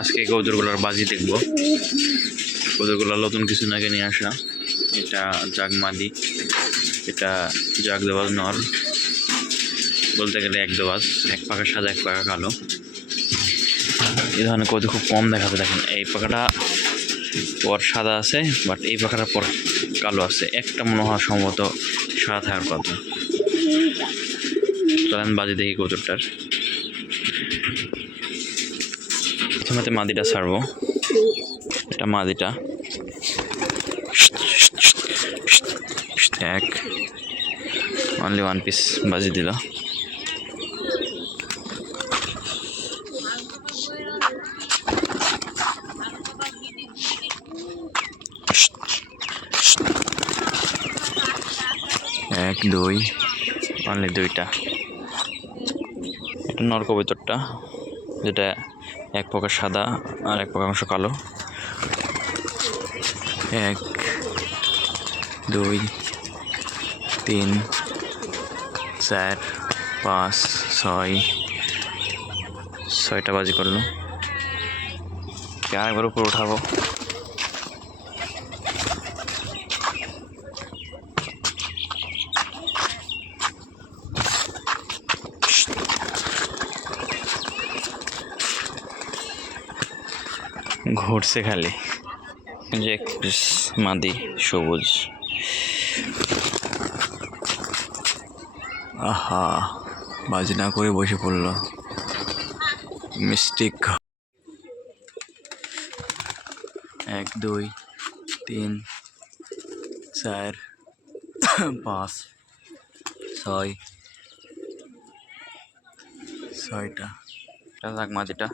আজকে কবুতরগুলোর বাজি দেখবো। কবুতরগুলো নতুন কিছু নাকি নিয়ে আসা। এটা জাগ মাদি, এটা জাগ দেওয়াজ নর, বলতে গেলে এক দেওয়াজ, এক পাখা সাদা এক পাখা কালো। এই ধরনের কবুতর খুব কম দেখাবে। দেখেন এই পাখাটা পর সাদা আছে, বাট এই পাখাটার পর কালো আছে। একটা মনে হয় সম্ভবত সাদা থাকার কথা। চলেন বাজি দেখি কবুতরটার। প্রথমে মাদিটা ছাড়বো। এটা মাদিটা, এক অনলি ওয়ান পিস বাজি দিল। এক দুই, অনলি দুইটা। এটা নর কবুতরটা, যেটা এক প্রকার সাদা আর এক প্রকার অংশ কালো। এক দুই তিন চার পাঁচ ছয়, ছয়টা বাজি করলো। আরেকবার উপরে উঠাবো। ঘুরছে খালি। যে মাদি সবুজ। আহা, বাজি না করে বসে পড়লো। মিস্টেক। এক দুই তিন চার পাঁচ ছয়, ছয়টা। এটা যাক মাদিটা।